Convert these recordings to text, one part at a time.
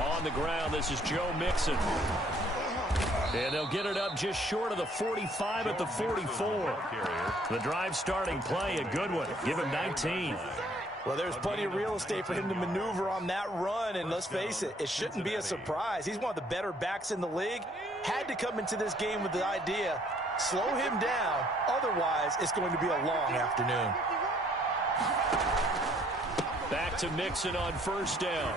On the ground, this is Joe Mixon. And they'll get it up just short of the 45 at the 44. The drive starting play, a good one. Give him 19. Well, there's plenty of real estate for him to maneuver on that run, and let's face it, it shouldn't be a surprise. He's one of the better backs in the league. Had to come into this game with the idea, slow him down, otherwise it's going to be a long afternoon. Back to Mixon on first down.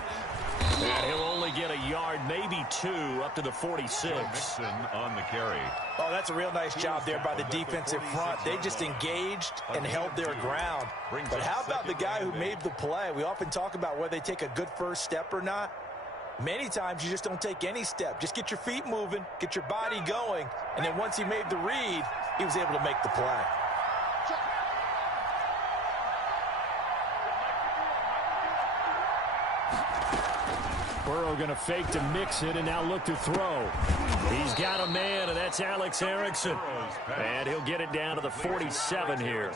And he'll only get a yard, maybe two, up to the 46. Mixon on the carry. Oh, that's a real nice job there by the defensive front. They just engaged and held their ground. But how about the guy who made the play? We often talk about whether they take a good first step or not. Many times you just don't take any step. Just get your feet moving, get your body going, and then once he made the read, he was able to make the play. Burrow going to fake to mix it and now look to throw. He's got a man, and that's Alex Erickson. And he'll get it down to the 47 here.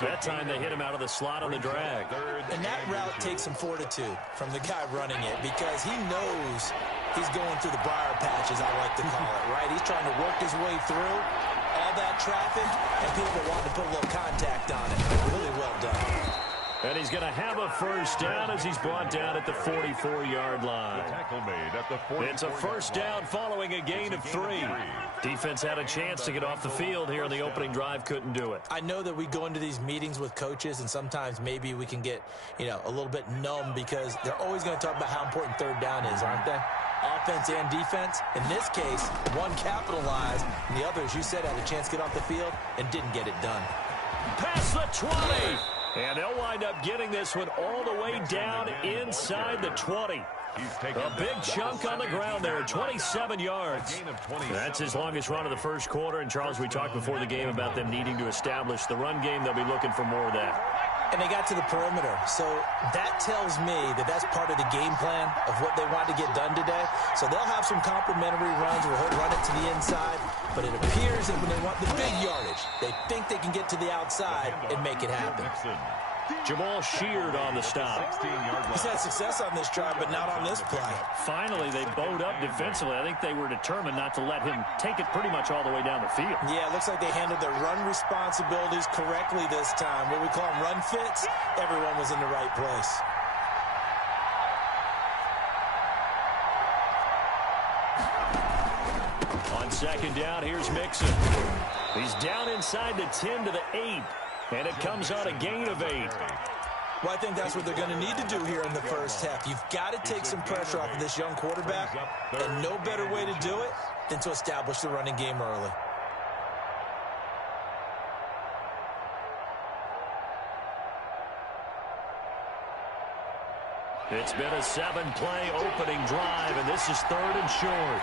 That time they hit him out of the slot on the drag. And that route takes some fortitude from the guy running it because he knows he's going through the briar patch, as I like to call it, right? He's trying to work his way through all that traffic, and people want to put a little contact on it. Really well done. And he's going to have a first down as he's brought down at the 44-yard line. It's a first down following a gain of 3. Defense had a chance to get off the field here in the opening drive, couldn't do it. I know that we go into these meetings with coaches, and sometimes maybe we can get, a little bit numb because they're always going to talk about how important third down is, aren't they? Offense and defense. In this case, one capitalized, and the other, as you said, had a chance to get off the field and didn't get it done. Past the 20. And they'll wind up getting this one all the way down inside the 20. A big chunk on the ground there, 27 yards. That's his longest run of the first quarter. And, Charles, we talked before the game about them needing to establish the run game. They'll be looking for more of that. And they got to the perimeter. So that tells me that that's part of the game plan of what they want to get done today. So they'll have some complimentary runs where he'll run it to the inside. But it appears that when they want the big yardage, they think they can get to the outside and make it happen. Jamal Sheard on the stop. He's had success on this drive, but not on this play. Finally, they bowed up defensively. I think they were determined not to let him take it pretty much all the way down the field. Yeah, it looks like they handled their run responsibilities correctly this time. What we call them run fits, everyone was in the right place. On second down, here's Mixon. He's down inside the 10 to the 8. And it comes on a gain of 8. Well, I think that's what they're going to need to do here in the first half. You've got to take some pressure off of this young quarterback, and no better way to do it than to establish the running game early. It's been a 7-play opening drive, and this is 3rd and short.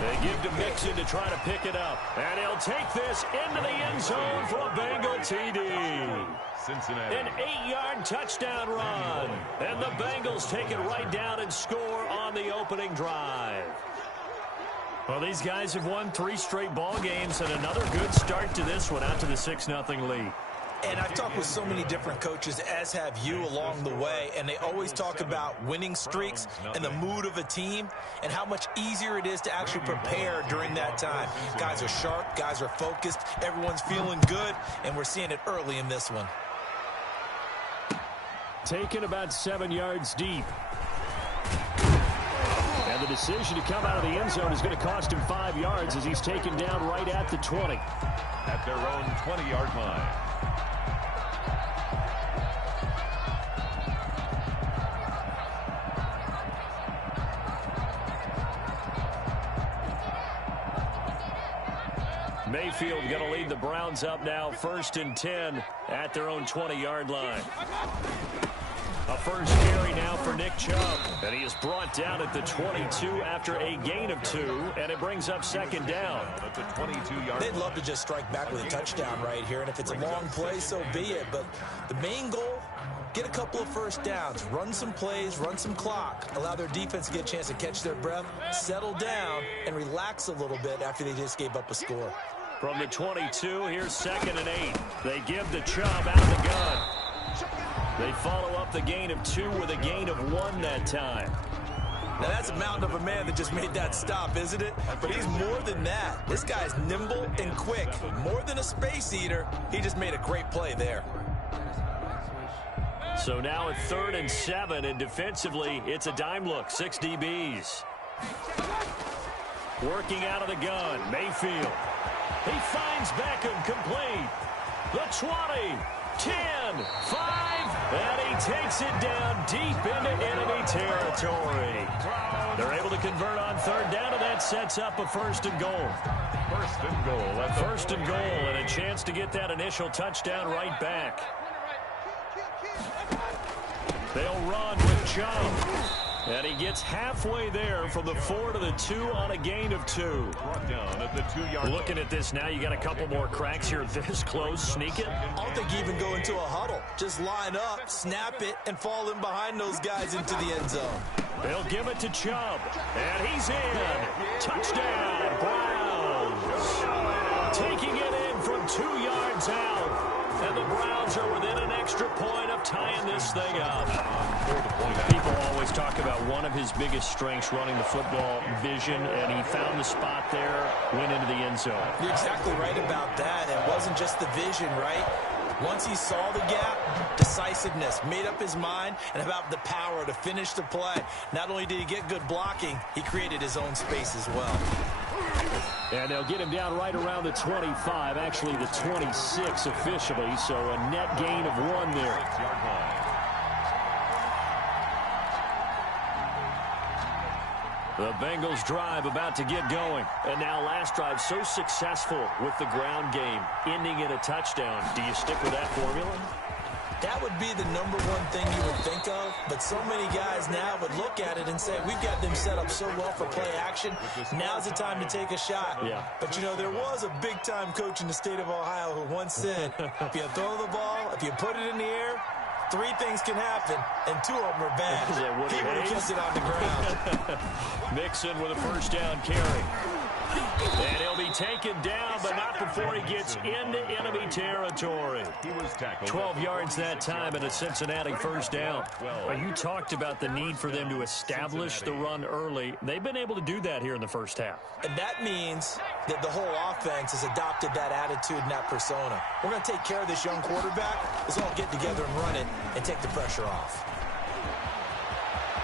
They give to Mixon to try to pick it up. And he'll take this into the end zone for a Bengal TD. Cincinnati. An 8-yard touchdown run. And the Bengals take it right down and score on the opening drive. Well, these guys have won 3 straight ball games, and another good start to this one out to the 6-0 lead. And I've talked with so many different coaches, as have you along the way, and they always talk about winning streaks and the mood of a team and how much easier it is to actually prepare during that time. Guys are sharp, guys are focused, everyone's feeling good, and we're seeing it early in this one. Taken about 7 yards deep. And the decision to come out of the end zone is going to cost him 5 yards as he's taken down right at the 20. At their own 20-yard line. Mayfield going to lead the Browns up now, 1st and 10 at their own 20-yard line. A first carry now for Nick Chubb, and he is brought down at the 22 after a gain of 2, and it brings up 2nd down. They'd love to just strike back with a touchdown right here, and if it's a long play, so be it. But the main goal, get a couple of first downs, run some plays, run some clock, allow their defense to get a chance to catch their breath, settle down, and relax a little bit after they just gave up a score. From the 22, here's 2nd and 8. They give to Chubb out of the gun. They follow up the gain of 2 with a gain of 1 that time. Now, that's a mountain of a man that just made that stop, isn't it? But he's more than that. This guy's nimble and quick. More than a space eater. He just made a great play there. So now at 3rd and 7, and defensively, it's a dime look. 6 DBs. Working out of the gun, Mayfield. He finds Beckham complete. The 20, 10, 5, and he takes it down deep into enemy territory. They're able to convert on 3rd down, and that sets up a 1st and goal. 1st and goal. That's 1st and goal, and a chance to get that initial touchdown right back. They'll run with Chubb. And he gets halfway there from the 4 to the 2 on a gain of 2. brought down at the 2-yard line. Looking at this now, you got a couple more cracks here this close. Sneak it. I don't think you even go into a huddle. Just line up, snap it, and fall in behind those guys into the end zone. They'll give it to Chubb. And he's in. Touchdown, Browns. Taking it in from 2 yards out. And the Browns are within an extra point of tying this thing up. People always talk about one of his biggest strengths, running the football, vision, and he found the spot there, went into the end zone. You're exactly right about that. It wasn't just the vision, right? Once he saw the gap, decisiveness, made up his mind, and about the power to finish the play. Not only did he get good blocking, he created his own space as well. And they'll get him down right around the 25, actually the 26 officially, so a net gain of 1 there. The Bengals drive about to get going. And now last drive so successful with the ground game, ending in a touchdown. Do you stick with that formula? That would be the number one thing you would think of, but so many guys now would look at it and say, we've got them set up so well for play action, now's the time to take a shot. Yeah. But, you know, there was a big-time coach in the state of Ohio who once said, if you throw the ball, if you put it in the air, 3 things can happen, and 2 of them are bad. He would have kept it on the ground. Mixon with a 1st down carry. And he'll be taken down, but not before he gets into enemy territory. He was tackled. 12 yards that time and a Cincinnati 1st down. Well, you talked about the need for them to establish the run early. They've been able to do that here in the first half. And that means that the whole offense has adopted that attitude and that persona. We're going to take care of this young quarterback. Let's all get together and run it and take the pressure off.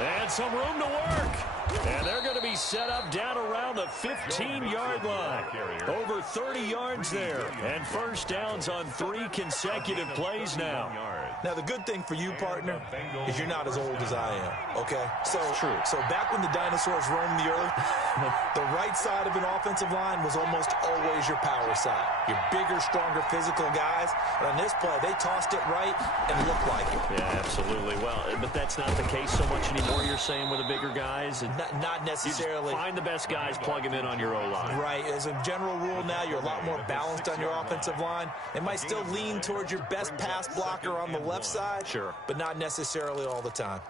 And some room to work. And they're going to be set up down around the 15-yard line. Over 30 yards there. And 1st downs on 3 consecutive plays now. Now, the good thing for you, partner, is you're not as old as I am, okay? So back when the dinosaurs roamed the earth, the right side of an offensive line was almost always your power side. Your bigger, stronger, physical guys. And on this play, they tossed it right and looked like it. Yeah, absolutely. Well, but that's not the case so much anymore, you're saying, with the bigger guys? And not necessarily. You find the best guys, plug them in on your O-line. Right. As a general rule now, you're a lot more balanced on your offensive line. It might still lean towards your best pass blocker on the left side, sure, but not necessarily all the time.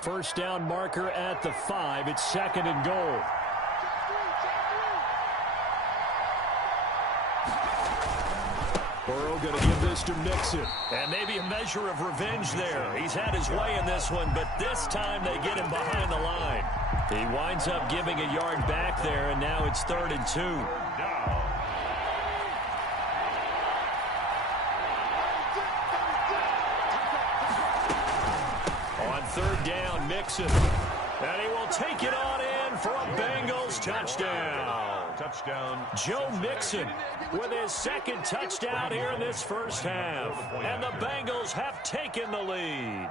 First down marker at the 5. It's 2nd and goal. Burrow going to give this to Mixon. And maybe a measure of revenge there. He's had his way in this one, but this time they get him behind the line. He winds up giving a yard back there, and now it's 3rd and 2. On 3rd down, Mixon. And he will take it on in for a Bengals touchdown. Touchdown. Joe Mixon with his 2nd touchdown here in this first half. And the Bengals have taken the lead.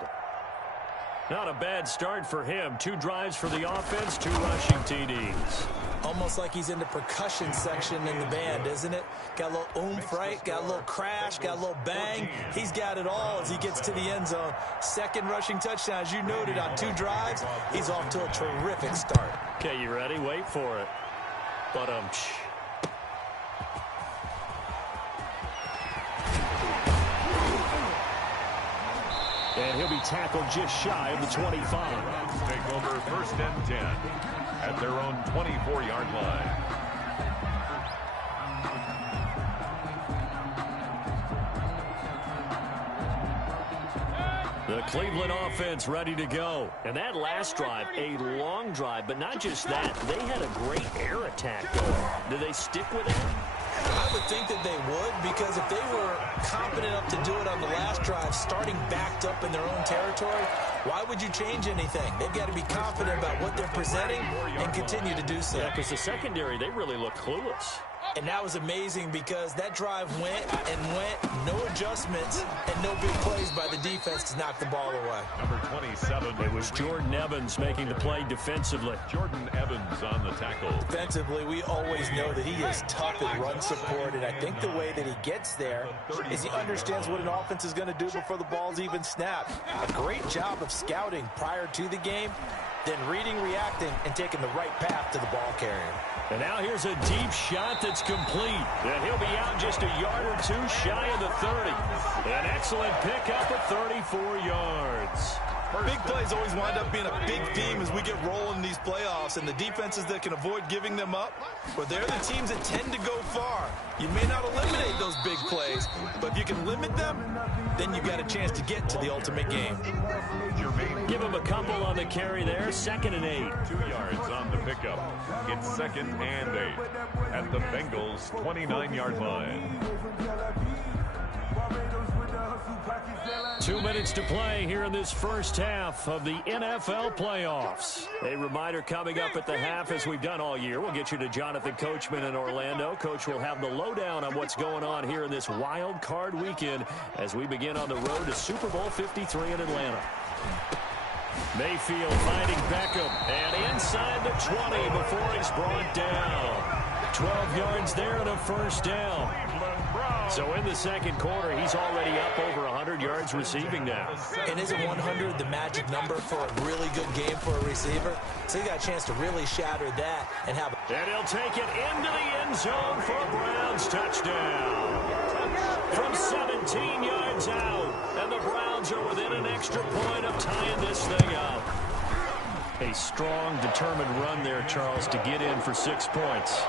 Not a bad start for him. 2 drives for the offense, 2 rushing TDs. Almost like he's in the percussion section in the band, isn't it? Got a little oomph, right? Got a little crash, got a little bang. He's got it all as he gets to the end zone. 2nd rushing touchdown, as you noted, on 2 drives. He's off to a terrific start. Okay, you ready? Wait for it. But And he'll be tackled just shy of the 25. Take over 1st and 10 at their own 24-yard line. The Cleveland offense ready to go. And that last drive, a long drive, but not just that. They had a great air attack going. Do they stick with that? I would think that they would, because if they were confident enough to do it on the last drive, starting backed up in their own territory, why would you change anything? They've got to be confident about what they're presenting and continue to do so. Yeah, because the secondary, they really look clueless. And that was amazing because that drive went and went, no adjustments and no big plays by the defense to knock the ball away. Number 27. It was Jordan Evans making the play defensively. Jordan Evans on the tackle. Defensively, we always know that he is tough at run support, and I think the way that he gets there is he understands what an offense is going to do before the ball's even snapped. A great job of scouting prior to the game, then reading, reacting, and taking the right path to the ball carrier. And now here's a deep shot that's complete. And he'll be out just a yard or two shy of the 30. An excellent pickup of 34 yards. Big plays always wind up being a big theme as we get rolling in these playoffs, and the defenses that can avoid giving them up, but they're the teams that tend to go far. You may not eliminate those big plays, but if you can limit them, then you've got a chance to get to the ultimate game. Give him a couple on the carry there. 2nd and 8. 2 yards on the pickup. It's 2nd and 8 at the Bengals' 29-yard line. 2 minutes to play here in this first half of the NFL playoffs. A reminder coming up at the half, as we've done all year. We'll get you to Jonathan Coachman in Orlando. Coach will have the lowdown on what's going on here in this wild card weekend as we begin on the road to Super Bowl 53 in Atlanta. Mayfield finding Beckham, and inside the 20 before he's brought down. 12 yards there and a first down. So in the second quarter, he's already up over 100 yards receiving now. And isn't 100 the magic number for a really good game for a receiver? So he got a chance to really shatter that and have. And he'll take it into the end zone for a Browns touchdown. From 17 yards out, and the Browns are within an extra point of tying this thing up. A strong, determined run there, Charles, to get in for 6 points.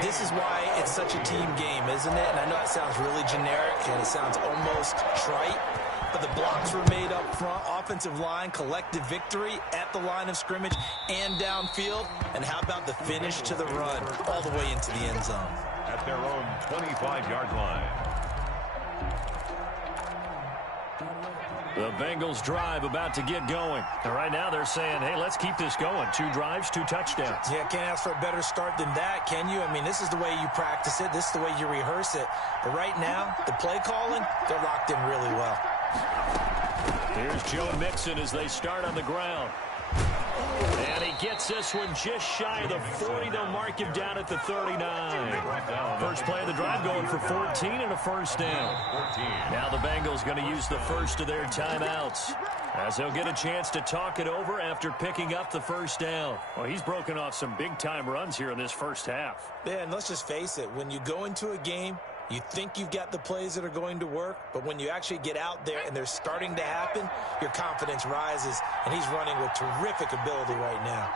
This is why it's such a team game, isn't it? And I know it sounds really generic and it sounds almost trite, but the blocks were made up front, offensive line, collective victory at the line of scrimmage and downfield. And how about the finish to the run all the way into the end zone? At their own 25-yard line. The Bengals drive about to get going. And right now they're saying, hey, let's keep this going. 2 drives, 2 touchdowns. Yeah, can't ask for a better start than that, can you? I mean, this is the way you practice it. This is the way you rehearse it. But right now, the play calling, they're locked in really well. Here's Joe Mixon as they start on the ground. And he gets this one just shy of the 40. They'll mark him down at the 39. First play of the drive going for 14 and a first down. Now the Bengals going to use the first of their timeouts as they'll get a chance to talk it over after picking up the first down. Well, he's broken off some big-time runs here in this first half. Yeah, and let's just face it. When you go into a game, you think you've got the plays that are going to work, but when you actually get out there and they're starting to happen, your confidence rises, and he's running with terrific ability right now.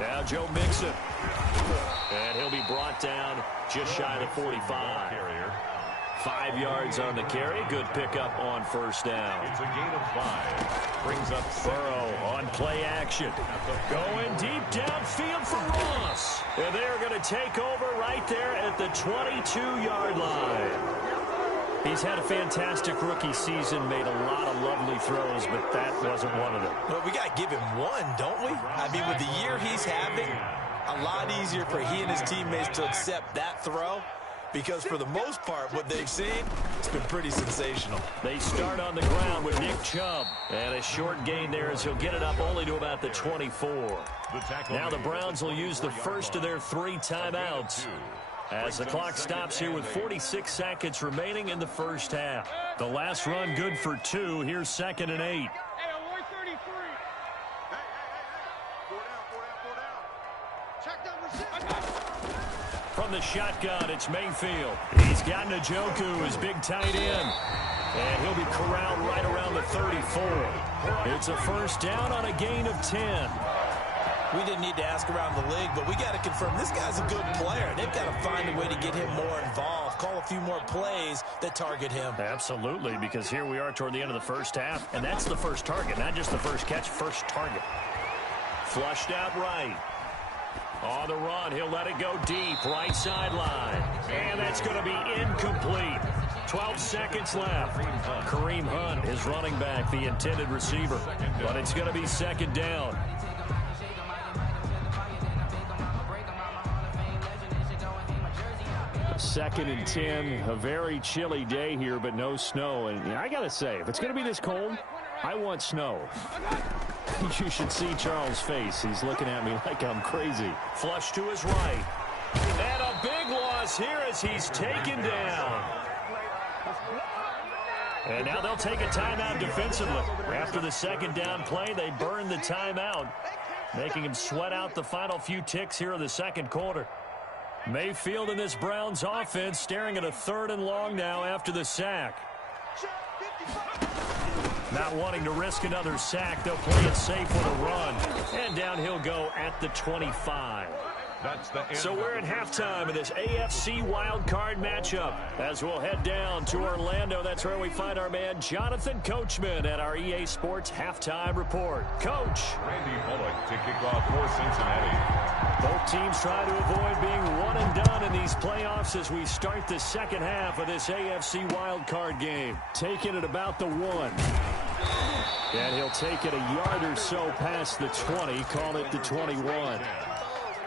Now Joe Mixon. And he'll be brought down just shy of the 45. 5 yards on the carry. Good pickup on first down. It's a gain of 5. Brings up Burrow on play action. Going deep downfield for Ross. And they're going to take over right there at the 22-yard line. He's had a fantastic rookie season, made a lot of lovely throws, but that wasn't one of them. Well, we got to give him one, don't we? I mean, with the year he's having, a lot easier for he and his teammates to accept that throw. Because for the most part, what they've seen, it's been pretty sensational. They start on the ground with Nick Chubb. And a short gain there as he'll get it up only to about the 24. Now the Browns will use the first of their 3 timeouts as the clock stops here with 46 seconds remaining in the first half. The last run good for 2. Here's 2nd and 8. From the shotgun, it's Mayfield. He's got Njoku, his big tight end. And he'll be corralled right around the 34. It's a first down on a gain of 10. We didn't need to ask around the league, but we got to confirm this guy's a good player. They've got to find a way to get him more involved, call a few more plays that target him. Absolutely, because here we are toward the end of the first half, and that's the first target, not just the first catch, first target. Flushed out right. On the run, he'll let it go deep, right sideline. And that's going to be incomplete. 12 seconds left. Kareem Hunt is running back, the intended receiver. But it's going to be second down. Second and 10, a very chilly day here, but no snow. And I got to say, if it's going to be this cold, I want snow. You should see Charles' face. He's looking at me like I'm crazy. Flush to his right. And a big loss here as he's taken down. And now they'll take a timeout defensively. After the second down play, they burn the timeout, making him sweat out the final few ticks here in the second quarter. Mayfield in this Browns offense staring at a 3rd and long now after the sack. Not wanting to risk another sack, they'll play it safe with a run. And down he'll go at the 25. So we're at halftime of this AFC wildcard matchup. As we'll head down to Orlando, that's where we find our man Jonathan Coachman at our EA Sports Halftime Report. Coach. Randy Bullock to kick off for Cincinnati. Both teams try to avoid being one and done in these playoffs as we start the second half of this AFC wildcard game. Taking it about the 1. And he'll take it a yard or so past the 20, call it the 21.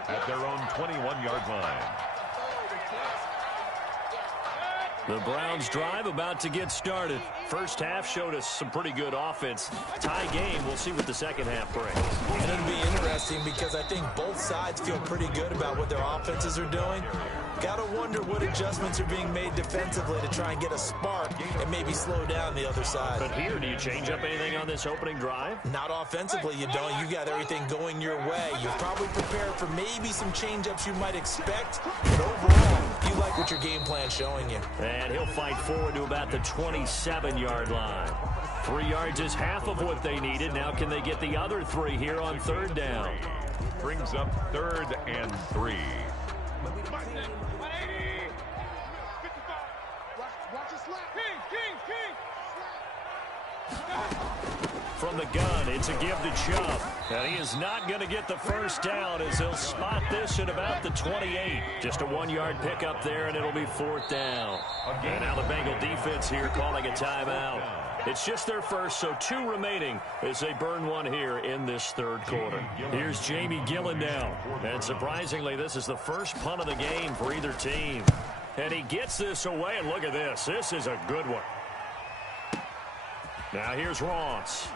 At their own 21-yard line. The Browns drive about to get started. First half showed us some pretty good offense. Tie game, we'll see what the second half brings. And it'll be interesting because I think both sides feel pretty good about what their offenses are doing. Got to wonder what adjustments are being made defensively to try and get a spark and maybe slow down the other side. But here, do you change up anything on this opening drive? Not offensively, you don't. You got everything going your way. You're probably prepared for maybe some change-ups you might expect. But overall, you like what your game plan's showing you. And he'll fight forward to about the 27-yard line. 3 yards is half of what they needed. Now can they get the other 3 here on 3rd down? Brings up 3rd and 3. From the gun, it's a give to Chubb. And he is not going to get the first down as he'll spot this at about the 28. Just a 1-yard pickup there, and it'll be 4th down. And now the Bengal defense here calling a timeout. It's just their first, so 2 remaining as they burn one here in this 3rd quarter. Here's Jamie Gillen now. And surprisingly, this is the first punt of the game for either team. And he gets this away, and look at this. This is a good one. Now here's Ross.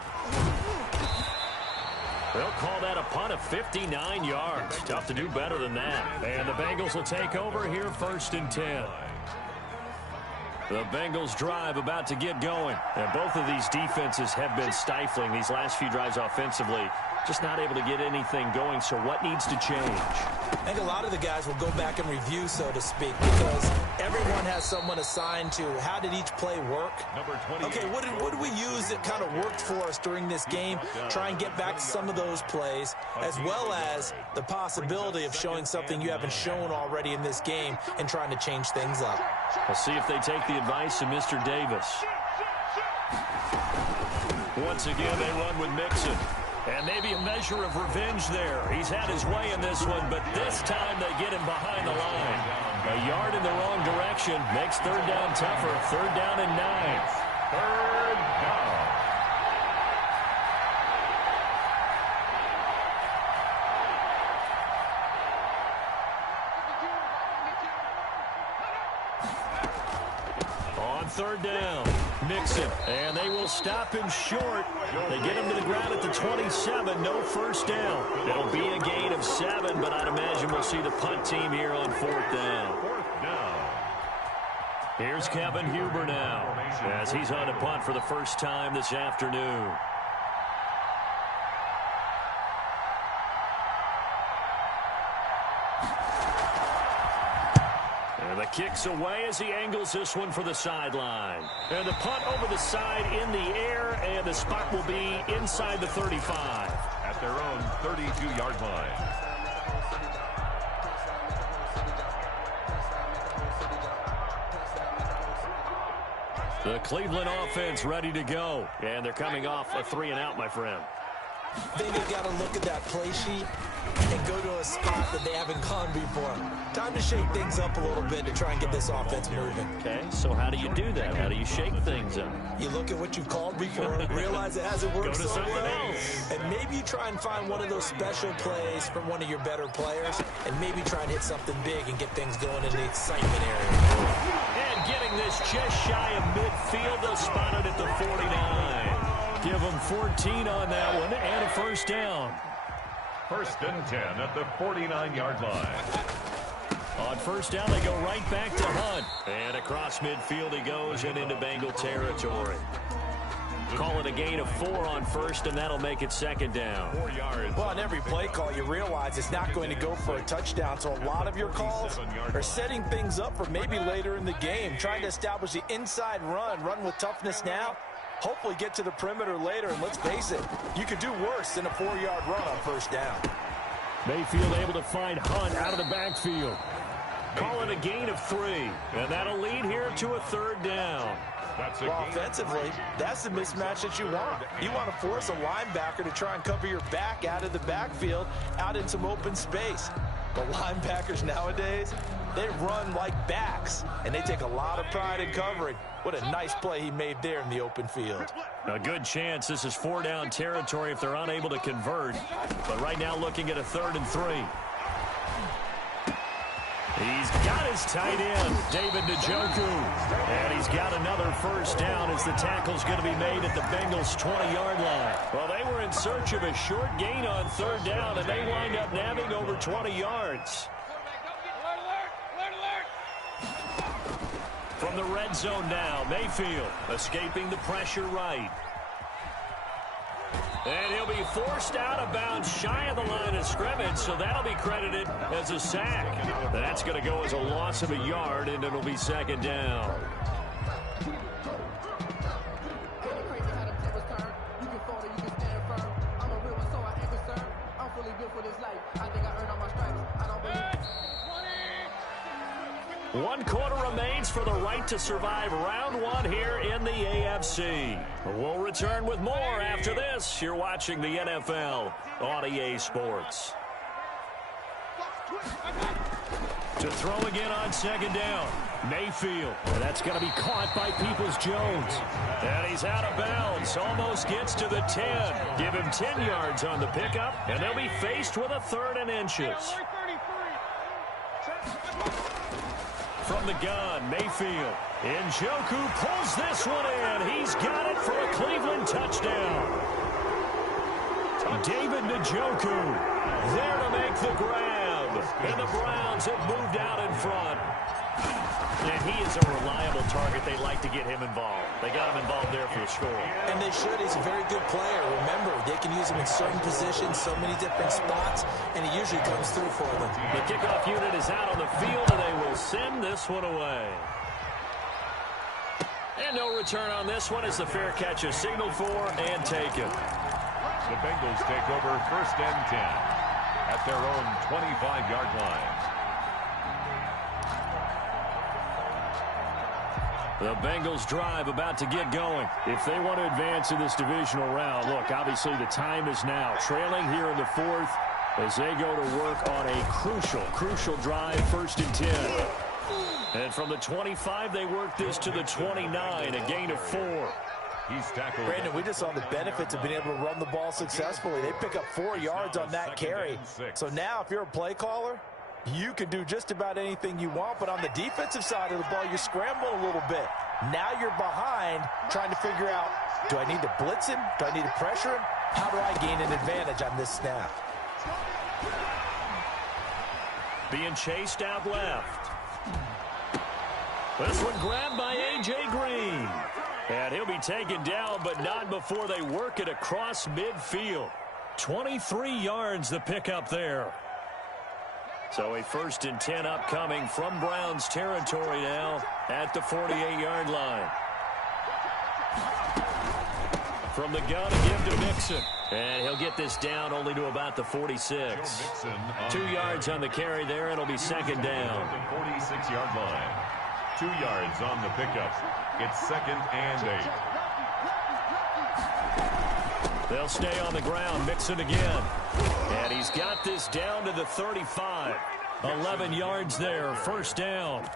They'll call that a punt of 59 yards. Tough to do better than that. And the Bengals will take over here 1st and 10. The Bengals drive about to get going. And both of these defenses have been stifling these last few drives offensively. Just not able to get anything going, so what needs to change? I think a lot of the guys will go back and review, so to speak, because everyone has someone assigned to how did each play work. Okay, what did we use that kind of worked for us during this game? Try and get back to some of those plays, as well as the possibility of showing something you haven't shown already in this game and trying to change things up. We'll see if they take the advice of Mr. Davis. Once again, they run with Mixon. And maybe a measure of revenge there. He's had his way in this one, but this time they get him behind the line. A yard in the wrong direction makes 3rd down tougher. 3rd down and 9. 3rd down. On 3rd down, Mixon, and they will stop him short. They get him to the ground at the 27, no first down. It'll be a gain of 7, but I'd imagine we'll see the punt team here on 4th down. Here's Kevin Huber now, as he's on a punt for the first time this afternoon. And the kick's away as he angles this one for the sideline. And the punt over the side in the air, and the spot will be inside the 35. At their own 32-yard line. The Cleveland offense ready to go. And they're coming off a 3-and-out, my friend. I think they've got to look at that play sheet and go to a spot that they haven't gone before. Time to shake things up a little bit to try and get this offense moving. Okay, so how do you do that? How do you shake things up? You look at what you've called before, realize it hasn't worked Go to so something well, else. and maybe you try and find one of those special plays from one of your better players, and maybe try and hit something big and get things going in the excitement area. And getting this just shy of midfield, they'll spot it at the 49. Give them 14 on that one, and a first down. First and 10 at the 49-yard line. On first down, they go right back to Hunt. And across midfield he goes and into Bengal territory. Call it a gain of 4 on first, and that'll make it second down. 4 yards. Well, on every play call, you realize it's not going to go for a touchdown, so a lot of your calls are setting things up for maybe later in the game, trying to establish the inside run with toughness now, hopefully get to the perimeter later, and let's face it, you could do worse than a 4-yard run on first down. Mayfield able to find Hunt out of the backfield. Call it a gain of 3, and that'll lead here to a third down. Well, offensively, that's the mismatch that you want. You want to force a linebacker to try and cover your back out of the backfield, out in some open space. But linebackers nowadays, they run like backs, and they take a lot of pride in covering. What a nice play he made there in the open field. A good chance this is 4-down territory if they're unable to convert. But right now looking at a 3rd and 3. He's got his tight end, David Njoku. And he's got another first down as the tackle's going to be made at the Bengals' 20-yard line. Well, they were in search of a short gain on 3rd down, and they wind up nabbing over 20 yards. From the red zone now, Mayfield escaping the pressure right. And he'll be forced out of bounds shy of the line of scrimmage, so that'll be credited as a sack. That's going to go as a loss of a yard, and it'll be second down. One quarter remains for the right to survive round 1 here in the AFC. We'll return with more after this. You're watching the NFL on EA Sports. To throw again on second down. Mayfield. And that's going to be caught by Peoples-Jones. And he's out of bounds. Almost gets to the 10. Give him 10 yards on the pickup. And they'll be faced with a 3rd and inches. From the gun, Mayfield. Njoku pulls this one in. He's got it for a Cleveland touchdown. David Njoku there to make the grab. And the Browns have moved out in front. And he is a reliable target. They like to get him involved. They got him involved there for a score. And they should. He's a very good player. Remember, they can use him in certain positions, so many different spots, and he usually comes through for them. The kickoff unit is out on the field, and they will send this one away. And no return on this one as the fair catch is signaled for and taken. The Bengals take over 1st and 10 at their own 25-yard line. The Bengals drive about to get going. If they want to advance in this divisional round, look, obviously the time is now. Trailing here in the 4th as they go to work on a crucial drive, 1st and 10. And from the 25, they work this to the 29, a gain of 4. He's tackled. Brandon, we just saw the benefits of being able to run the ball successfully. They pick up 4 yards on that carry. So now if you're a play caller, you can do just about anything you want, but on the defensive side of the ball, you're scrambling a little bit. Now you're behind trying to figure out, do I need to blitz him? Do I need to pressure him? How do I gain an advantage on this snap? Being chased out left. This one grabbed by A.J. Green. And he'll be taken down, but not before they work it across midfield. 23 yards the pickup there. So a 1st and 10 upcoming from Browns territory now at the 48-yard line. From the gun, a give to Mixon. And he'll get this down only to about the 46. 2 yards on the carry there. It'll be 2nd down. The 46-yard line. 2 yards on the pickup. It's 2nd and 8. They'll stay on the ground. Mixon again. And he's got this down to the 35. 11 yards there. 1st down.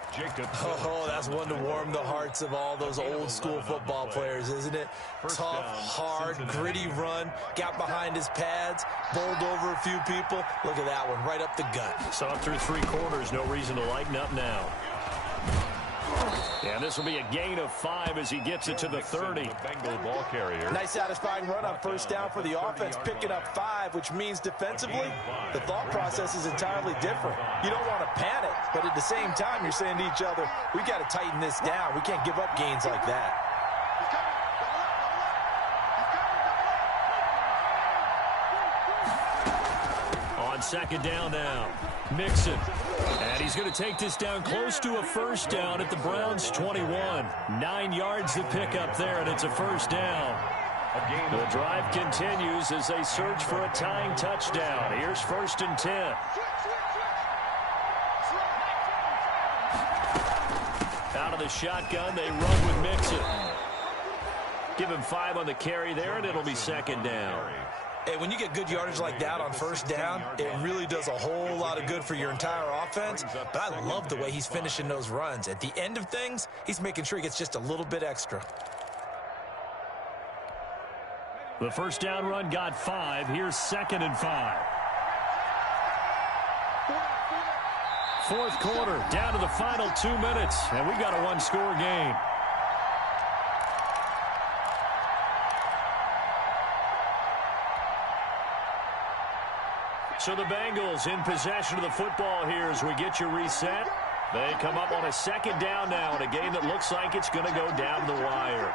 Oh, that's one to warm the hearts of all those old school football players, isn't it? Tough, hard, gritty run. Got behind his pads. Bowled over a few people. Look at that one. Right up the gut. So up through 3 quarters. No reason to lighten up now. And this will be a gain of 5 as he gets it to the 30. Bengal ball carrier. Nice satisfying run on 1st down for the offense, picking up 5, which means defensively, the thought process is entirely different. You don't want to panic, but at the same time, you're saying to each other, we got to tighten this down. We can't give up gains like that. On 2nd down now, Mixon. And he's going to take this down close to a 1st down at the Browns' 21. 9 yards to pick up there, and it's a 1st down. The drive continues as they search for a tying touchdown. Here's 1st and 10. Out of the shotgun, they run with Mixon. Give him 5 on the carry there, and it'll be 2nd down. Hey, when you get good yardage like that on 1st down, it really does a whole lot of good for your entire offense. But I love the way he's finishing those runs. At the end of things, he's making sure he gets just a little bit extra. The 1st down run got 5. Here's 2nd and 5. 4th quarter, down to the final 2 minutes, and we got a 1-score game. So the Bengals in possession of the football here as we get you reset. They come up on a 2nd down now in a game that looks like it's going to go down the wire.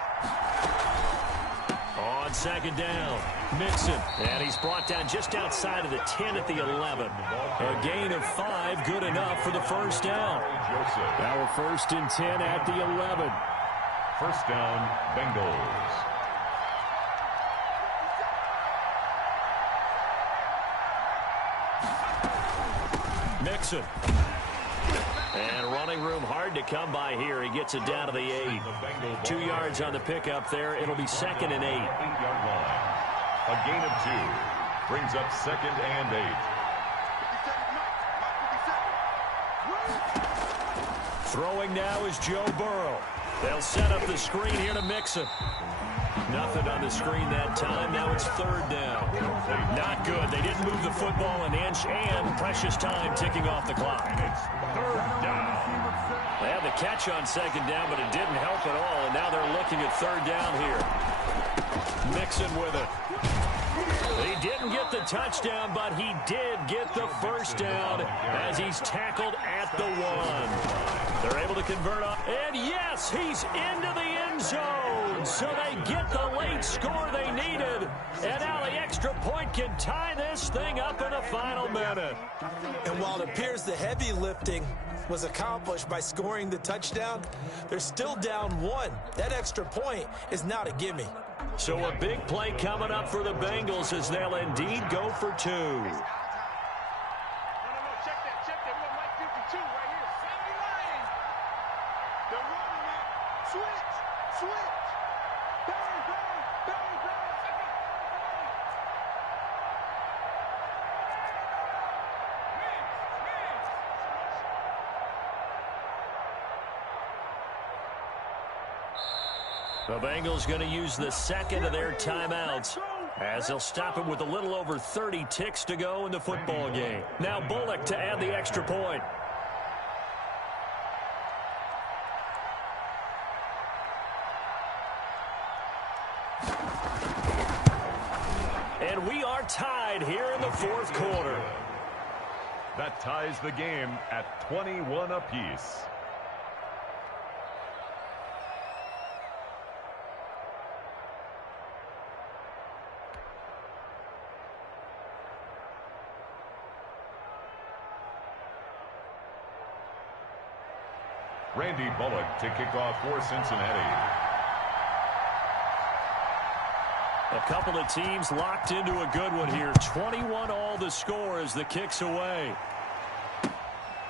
On 2nd down, Mixon. And he's brought down just outside of the 10 at the 11. A gain of 5, good enough for the 1st down. Our 1st and 10 at the 11. 1st down, Bengals. Mixon. And running room hard to come by here. He gets it down to the 8. 2 yards on the pickup there. It'll be 2nd and 8. 8-yard line. A gain of 2. Brings up 2nd and 8. Throwing now is Joe Burrow. They'll set up the screen here to Mixon. Nothing on the screen that time. Now it's 3rd down. Not good. They didn't move the football an inch, and precious time ticking off the clock. It's 3rd down. They had the catch on 2nd down, but it didn't help at all, and now they're looking at 3rd down here. Mixon with it. He didn't get the touchdown, but he did get the 1st down as he's tackled at the 1. They're able to convert up, and yes, he's into the end zone. So they get the late score they needed, and now the extra point can tie this thing up in the final minute. And while it appears the heavy lifting was accomplished by scoring the touchdown, they're still down 1. That extra point is not a gimme. So a big play coming up for the Bengals as they'll indeed go for 2. Check that. We're on Mike 52 right here. 79. They're running it. Switch. Bang. The Bengals going to use the 2nd of their timeouts as they'll stop it with a little over 30 ticks to go in the football game. Now Bullock to add the extra point. And we are tied here in the 4th quarter. That ties the game at 21 apiece. Randy Bullock to kick off for Cincinnati. A couple of teams locked into a good one here. 21 all the score as the kick's away.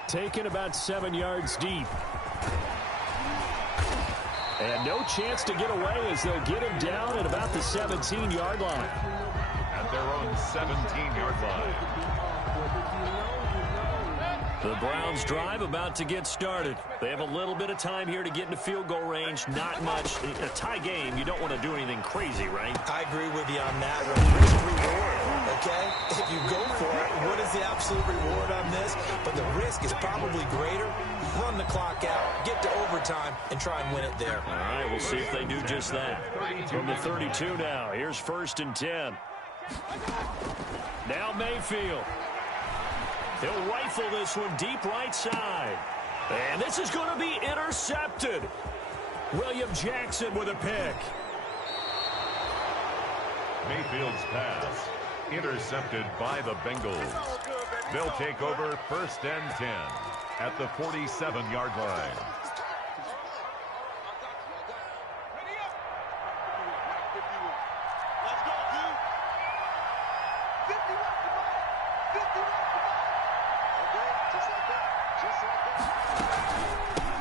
Taken about 7 yards deep. And no chance to get away as they'll get him down at about the 17-yard line. At their own 17-yard line. The Browns drive about to get started. They have a little bit of time here to get into field goal range. Not much. A tie game, you don't want to do anything crazy, right? I agree with you on that one. Risk reward, okay? If you go for it, what is the absolute reward on this? But the risk is probably greater. Run the clock out, get to overtime, and try and win it there. All right, we'll see if they do just that. From the 32 now, here's 1st and 10. Now Mayfield. He'll rifle this one deep right side. And this is going to be intercepted. William Jackson with a pick. Mayfield's pass intercepted by the Bengals. They'll take over 1st and 10 at the 47-yard line.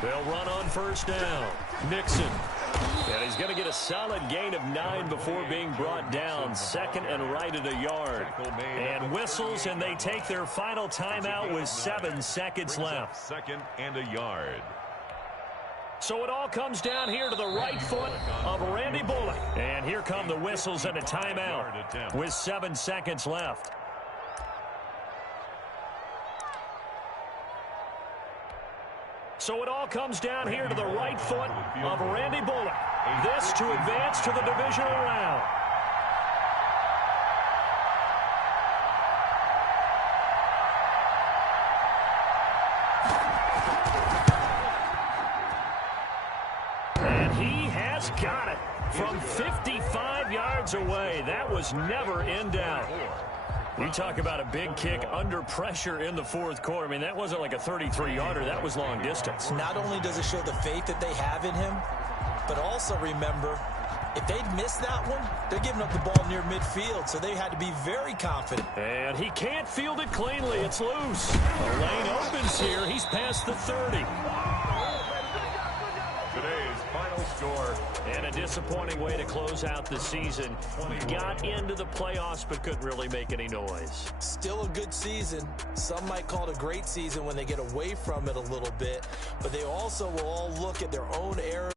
They'll run on 1st down. Nixon. And he's going to get a solid gain of 9 before being brought down. 2nd and right at a yard. And whistles, and they take their final timeout with 7 seconds left. 2nd and a yard. So it all comes down here to the right foot of Randy Bullock. And here come the whistles and a timeout with 7 seconds left. So it all comes down here to the right foot of Randy Bullock. This to advance to the divisional round. And he has got it from 55 yards away. That was never in doubt. You talk about a big kick under pressure in the 4th quarter. I mean, that wasn't like a 33-yarder. That was long distance. Not only does it show the faith that they have in him, but also remember, if they'd missed that one, they're giving up the ball near midfield, so they had to be very confident. And he can't field it cleanly. It's loose. The lane opens here. He's past the 30. Today's final score. And a disappointing way to close out the season. Got into the playoffs but couldn't really make any noise. Still a good season. Some might call it a great season when they get away from it a little bit, but they also will all look at their own errors.